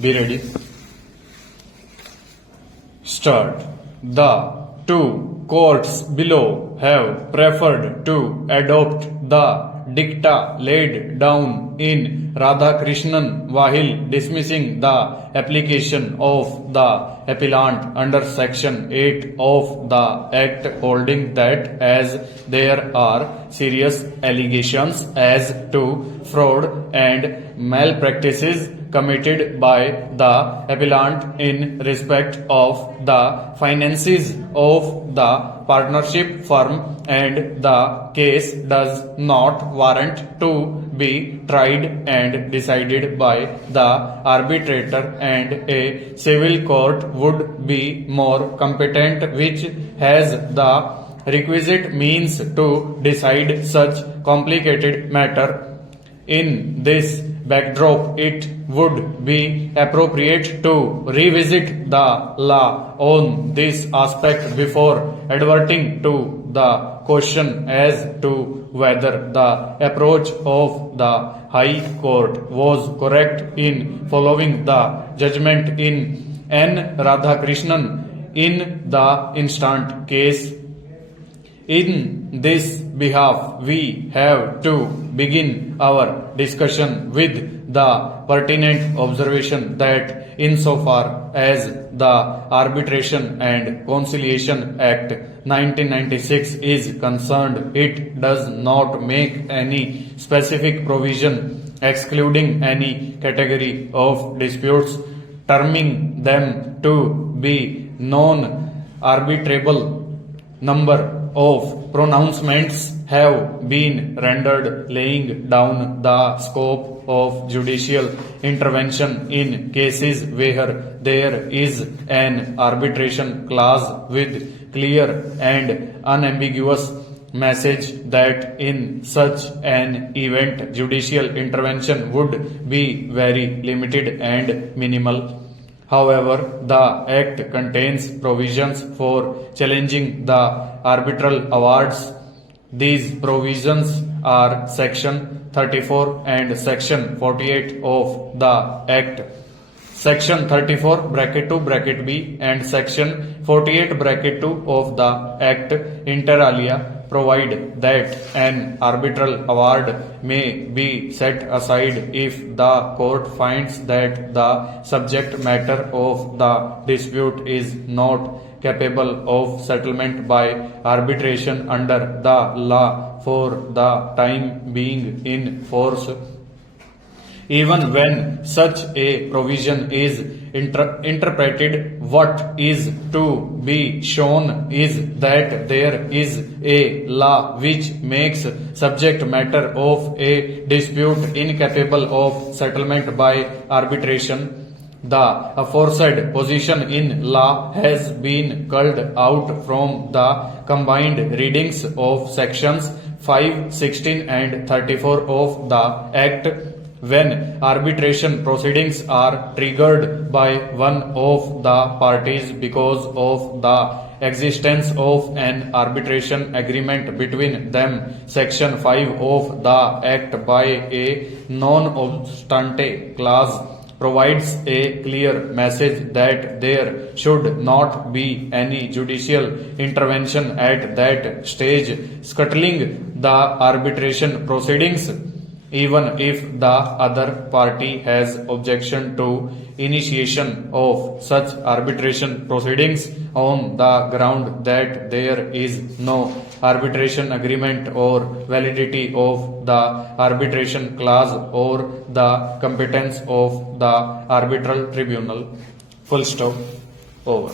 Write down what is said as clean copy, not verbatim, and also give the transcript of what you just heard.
Be ready. Start. The two courts below have preferred to adopt the dicta laid down in Radhakrishnan while dismissing the application of the appellant under Section 8 of the Act, holding that as there are serious allegations as to fraud and malpractices committed by the appellant in respect of the finances of the partnership firm, and the case does not warrant to be tried and decided by the arbitrator, and a civil court would be more competent, which has the requisite means to decide such complicated matter. In this backdrop, it would be appropriate to revisit the law on this aspect before adverting to the question as to whether the approach of the High Court was correct in following the judgment in N. Radhakrishnan in the instant case. In this behalf, we have to begin our discussion with the pertinent observation that insofar as the Arbitration and Conciliation Act 1996 is concerned, it does not make any specific provision excluding any category of disputes, terming them to be non-arbitrable. Number of pronouncements have been rendered laying down the scope of judicial intervention in cases where there is an arbitration clause with clear and unambiguous message that in such an event judicial intervention would be very limited and minimal. However, the Act contains provisions for challenging the arbitral awards. These provisions are Section 34 and Section 48 of the Act. Section 34 bracket 2 bracket B and Section 48 bracket 2 of the Act inter alia provide that an arbitral award may be set aside if the court finds that the subject matter of the dispute is not capable of settlement by arbitration under the law for the time being in force. Even when such a provision is interpreted, what is to be shown is that there is a law which makes subject matter of a dispute incapable of settlement by arbitration. The aforesaid position in law has been culled out from the combined readings of sections 5, 16 and 34 of the Act. When arbitration proceedings are triggered by one of the parties because of the existence of an arbitration agreement between them, Section 5 of the Act by a non-obstante clause provides a clear message that there should not be any judicial intervention at that stage, scuttling the arbitration proceedings, even if the other party has objection to initiation of such arbitration proceedings on the ground that there is no arbitration agreement or validity of the arbitration clause or the competence of the arbitral tribunal. Full stop. Over.